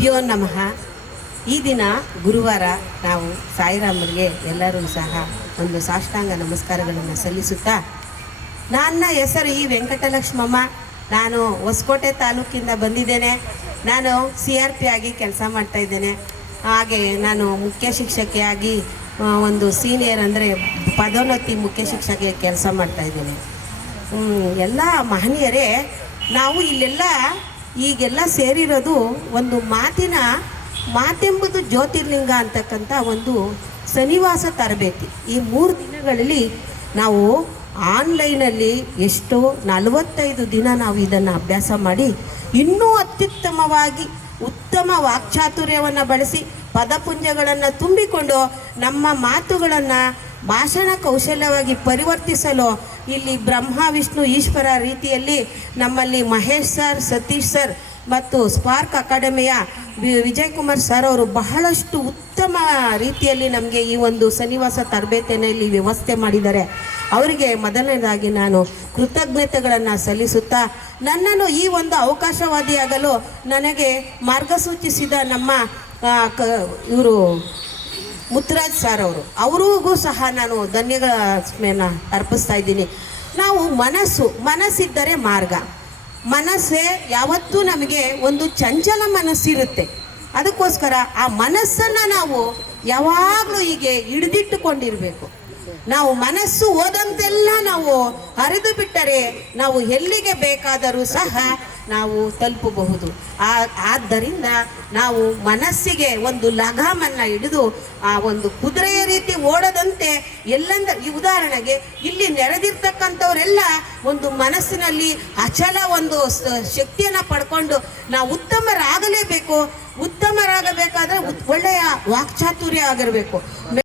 ಅಯ್ಯೋ ನಮಃ. ಈ ದಿನ ಗುರುವಾರ ನಾವು ಸಾಯಿರಾಮರಿಗೆ ಎಲ್ಲರೂ ಸಹ ಒಂದು ಸಾಷ್ಟಾಂಗ ನಮಸ್ಕಾರಗಳನ್ನು ಸಲ್ಲಿಸುತ್ತಾ, ನನ್ನ ಹೆಸರು ಈ ವೆಂಕಟಲಕ್ಷ್ಮಮ್ಮ. ನಾನು ಹೊಸಕೋಟೆ ತಾಲೂಕಿಂದ ಬಂದಿದ್ದೇನೆ. ನಾನು CRP ಆಗಿ ಕೆಲಸ ಮಾಡ್ತಾ ಇದ್ದೇನೆ. ಹಾಗೆ ನಾನು ಮುಖ್ಯ ಶಿಕ್ಷಕಿಯಾಗಿ ಒಂದು ಸೀನಿಯರ್ ಅಂದರೆ ಪದೋನ್ನತಿ ಮುಖ್ಯ ಶಿಕ್ಷಕಿಯ ಕೆಲಸ ಮಾಡ್ತಾ ಇದ್ದೇನೆ. ಎಲ್ಲ ಮಹನೀಯರೇ, ನಾವು ಇಲ್ಲೆಲ್ಲ ಈಗೆಲ್ಲ ಸೇರಿರೋದು ಒಂದು ಮಾತೆಂಬುದು ಜ್ಯೋತಿರ್ಲಿಂಗ ಅಂತಕ್ಕಂಥ ಒಂದು ಸನ್ನಿವಾಸ ತರಬೇತಿ. ಈ 3 ದಿನಗಳಲ್ಲಿ ನಾವು ಆನ್ಲೈನಲ್ಲಿ ಎಷ್ಟೋ 45 ದಿನ ನಾವು ಇದನ್ನು ಅಭ್ಯಾಸ ಮಾಡಿ ಇನ್ನೂ ಅತ್ಯುತ್ತಮವಾಗಿ ಉತ್ತಮ ವಾಕ್ಚಾತುರ್ಯವನ್ನು ಬಳಸಿ ಪದಪುಂಜಗಳನ್ನು ತುಂಬಿಕೊಂಡು ನಮ್ಮ ಮಾತುಗಳನ್ನು ಭಾಷಣ ಕೌಶಲ್ಯವಾಗಿ ಪರಿವರ್ತಿಸಲು ಇಲ್ಲಿ ಬ್ರಹ್ಮ ವಿಷ್ಣು ಈಶ್ವರ ರೀತಿಯಲ್ಲಿ ನಮ್ಮಲ್ಲಿ ಮಹೇಶ್ ಸರ್, ಸತೀಶ್ ಸರ್ ಮತ್ತು ಸ್ಪಾರ್ಕ್ ಅಕಾಡೆಮಿಯ ವಿಜಯ್ ಕುಮಾರ್ ಸರ್ ಅವರು ಬಹಳಷ್ಟು ಉತ್ತಮ ರೀತಿಯಲ್ಲಿ ನಮಗೆ ಈ ಒಂದು ಸನ್ನಿವಾಸ ತರಬೇತಿಯನ್ನು ಇಲ್ಲಿ ವ್ಯವಸ್ಥೆ ಮಾಡಿದ್ದಾರೆ. ಅವರಿಗೆ ಮೊದಲನೇದಾಗಿ ನಾನು ಕೃತಜ್ಞತೆಗಳನ್ನು ಸಲ್ಲಿಸುತ್ತಾ, ನನ್ನನ್ನು ಈ ಒಂದು ಅವಕಾಶವಾದಿಯಾಗಲು ನನಗೆ ಮಾರ್ಗಸೂಚಿಸಿದ ನಮ್ಮ ಇವರು ಮುತ್ತರಾಜ್ ಸರ್ ಅವರಿಗೂ ಸಹ ನಾನು ಧನ್ಯಗಳನ್ನು ಅರ್ಪಿಸ್ತಾ ಇದ್ದೀನಿ. ನಾವು ಮನಸ್ಸಿದ್ದರೆ ಮಾರ್ಗ. ಮನಸ್ಸೇ ಯಾವತ್ತೂ ನಮಗೆ ಒಂದು ಚಂಚಲ ಮನಸ್ಸಿರುತ್ತೆ. ಅದಕ್ಕೋಸ್ಕರ ಆ ಮನಸ್ಸನ್ನು ನಾವು ಯಾವಾಗಲೂ ಹೀಗೆ ಹಿಡಿದಿಟ್ಟುಕೊಂಡಿರಬೇಕು. ನಾವು ಮನಸ್ಸು ಹೋದಂತೆಲ್ಲ ನಾವು ಹರಿದು ಬಿಟ್ಟರೆ ನಾವು ಎಲ್ಲಿಗೆ ಬೇಕಾದರೂ ಸಹ ನಾವು ತಲುಪಬಹುದು. ಆದ್ದರಿಂದ ನಾವು ಮನಸ್ಸಿಗೆ ಒಂದು ಲಗಾಮನ್ನು ಹಿಡಿದು ಆ ಒಂದು ಕುದುರೆಯ ರೀತಿ ಓಡದಂತೆ ಈ ಉದಾಹರಣೆಗೆ ಇಲ್ಲಿ ನೆರೆದಿರ್ತಕ್ಕಂಥವರೆಲ್ಲ ಒಂದು ಮನಸ್ಸಿನಲ್ಲಿ ಅಚಲ ಒಂದು ಶಕ್ತಿಯನ್ನು ಪಡ್ಕೊಂಡು ನಾವು ಉತ್ತಮರಾಗಲೇಬೇಕು. ಉತ್ತಮರಾಗಬೇಕಾದ್ರೆ ಒಳ್ಳೆಯ ವಾಕ್ಚಾತುರ್ಯ ಆಗಿರಬೇಕು.